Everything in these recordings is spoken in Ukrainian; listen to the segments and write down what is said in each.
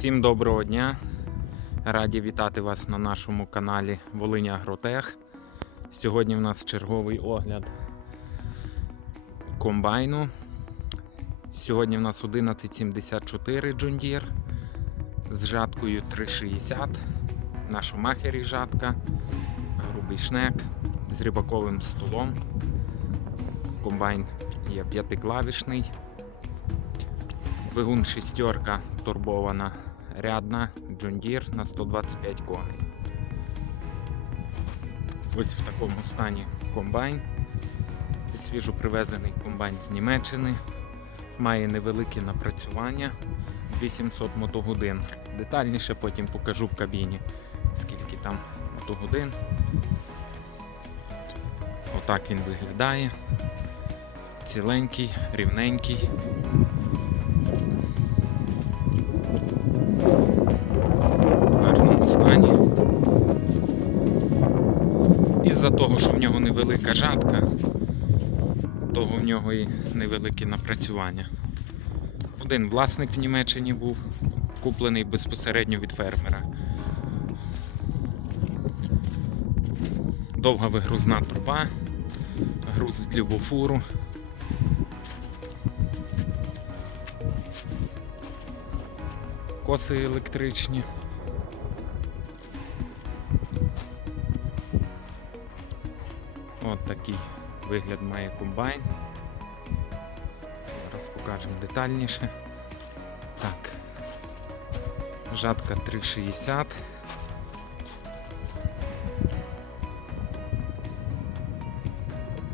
Всім доброго дня! Раді вітати вас на нашому каналі Волиня Агротех. Сьогодні в нас черговий огляд комбайну. Сьогодні в нас 1174 John Deere з жаткою 360. На шумахері жатка, грубий шнек з рибаковим столом. Комбайн є п'ятиклавішний. Двигун шістерка турбована рядна Deere на 125 коней. Ось в такому стані комбайн. Це свіжо привезений комбайн з Німеччини. Має невелике напрацювання 800 мотогодин. Детальніше потім покажу в кабіні, скільки там мотогодин. Отак він виглядає. Ціленький, рівненький. Стані. Із-за того, що в нього невелика жатка, того в нього і невелике напрацювання. Один власник в Німеччині був, куплений безпосередньо від фермера. Довга вигрузна труба, грузить любу фуру. Коси електричні. Такий вигляд має комбайн. Зараз покажемо детальніше. Так. Жатка 360.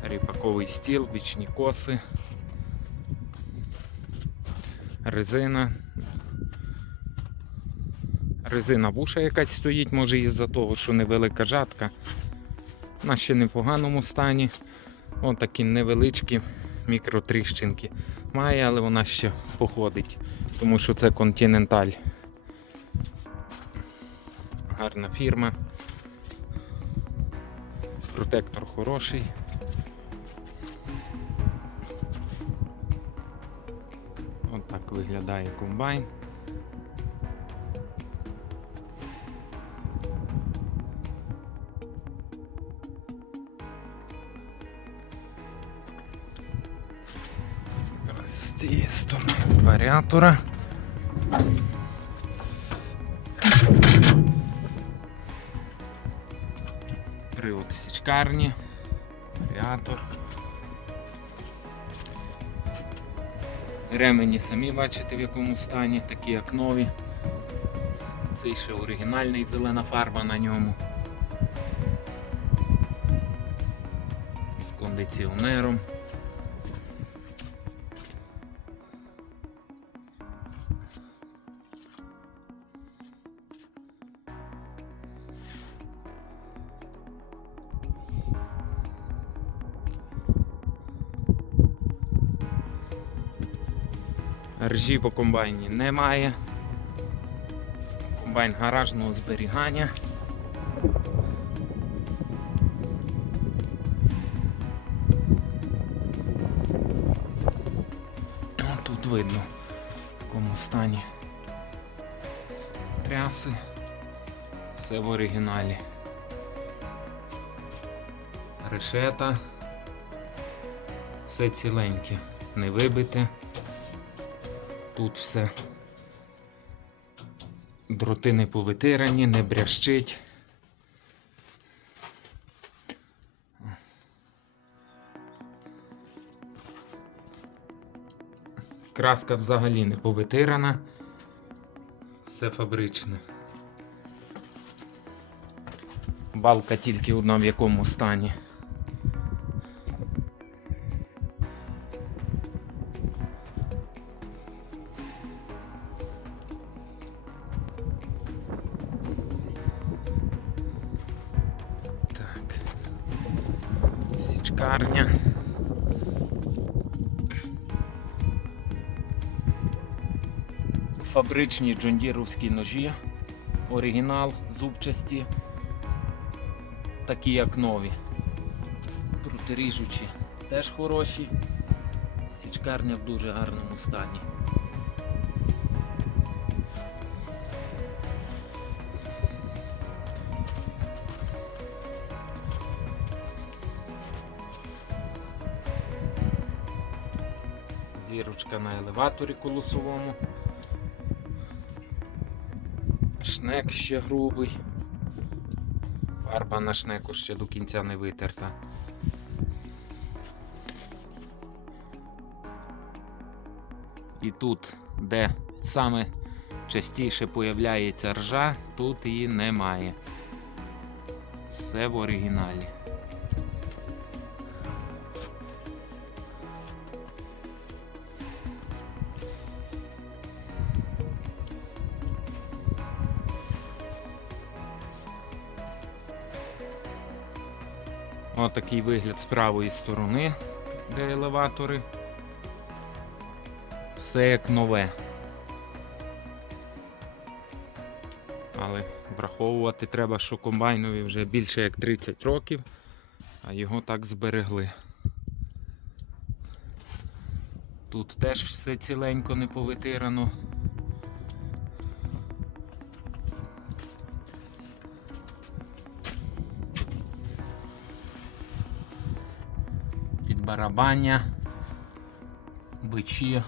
Ріпаковий стіл, бічні коси. Резина. Резина вуша якась стоїть, може із-за того, що невелика жатка. Вона ще не в поганому стані. Ось такі невеличкі мікротріщинки має, але вона ще походить, тому що це Continental. Гарна фірма. Протектор хороший. Ось так виглядає комбайн. Варіатора. Привод січкарні, варіатор. Ремені самі бачите в якому стані, такі як нові. Цей ще оригінальний зелена фарба на ньому. З кондиціонером. Ржі по комбайні немає. Комбайн гаражного зберігання. Тут видно в якому стані тряси. Все в оригіналі. Решета. Все ціленьке, не вибите. Тут все. Дроти не повитирані, не брящить. Краска взагалі не повитирана. Все фабричне. Балка тільки одна в якому стані. Січкарня. Фабричні джондіровські ножі. Оригінал, зубчасті. Такі як нові. Крутиріжучі теж хороші. Січкарня в дуже гарному стані. Зірочка на елеваторі колосовому. Шнек ще грубий. Фарба на шнеку ще до кінця не витерта. І тут, де саме частіше появляється ржа, тут її немає. Все в оригіналі. Отакий вигляд з правої сторони, де елеватори. Все як нове. Але враховувати треба, що комбайнові вже більше як 30 років, а його так зберегли. Тут теж все ціленько не повитирано. Підбарабання, бичі,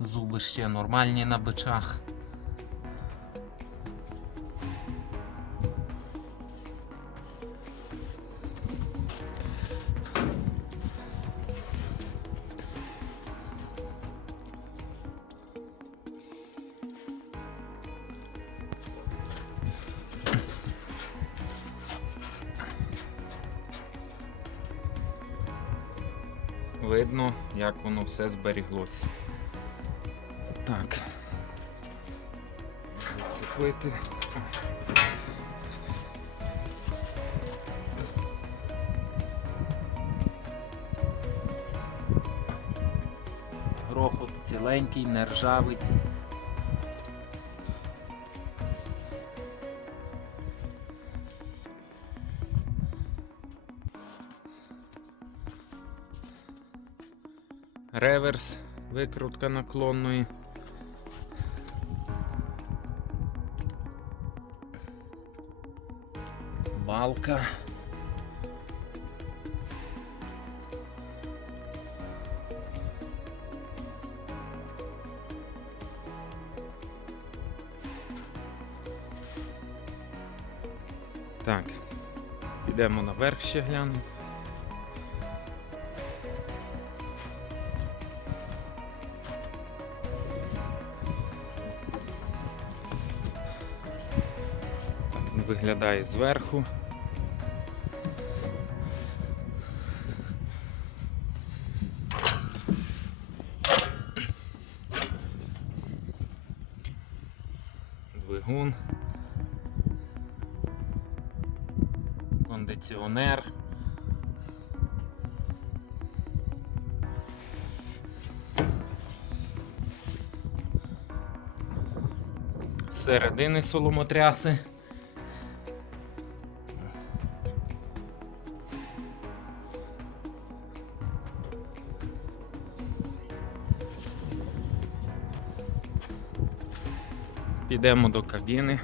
зуби ще нормальні на бичах. Видно, як воно все зберіглося. Так. Зацепити. Грохот ціленький, не ржавий. Реверс, викрутка наклонної. Балка. Так, підемо наверх ще глянемо. Виглядає зверху. Двигун. Кондиціонер. Середини соломотряси. Підемо до кабіни,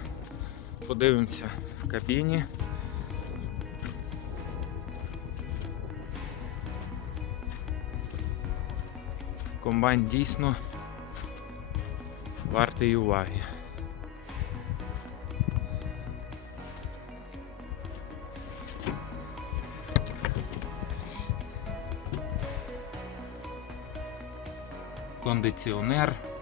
подивимося в кабіні. Комбайн дійсно вартий уваги. Кондиціонер.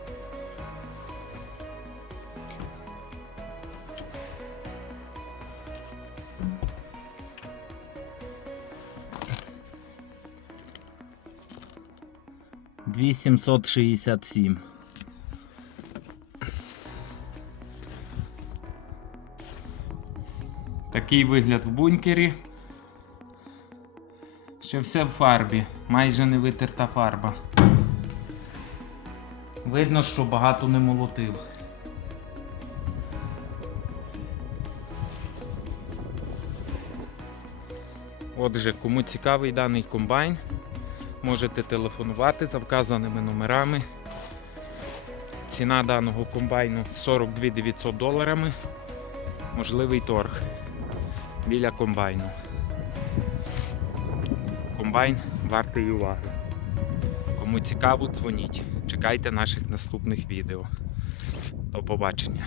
Дві сімсот шістдесят сім. Такий вигляд в бункері. Ще все в фарбі, майже не витерта фарба. Видно, що багато не молотив. Отже, кому цікавий даний комбайн, можете телефонувати за вказаними номерами. Ціна даного комбайну 42 900 доларами. Можливий торг біля комбайну. Комбайн вартий уваги. Кому цікаво, дзвоніть. Чекайте наших наступних відео. До побачення.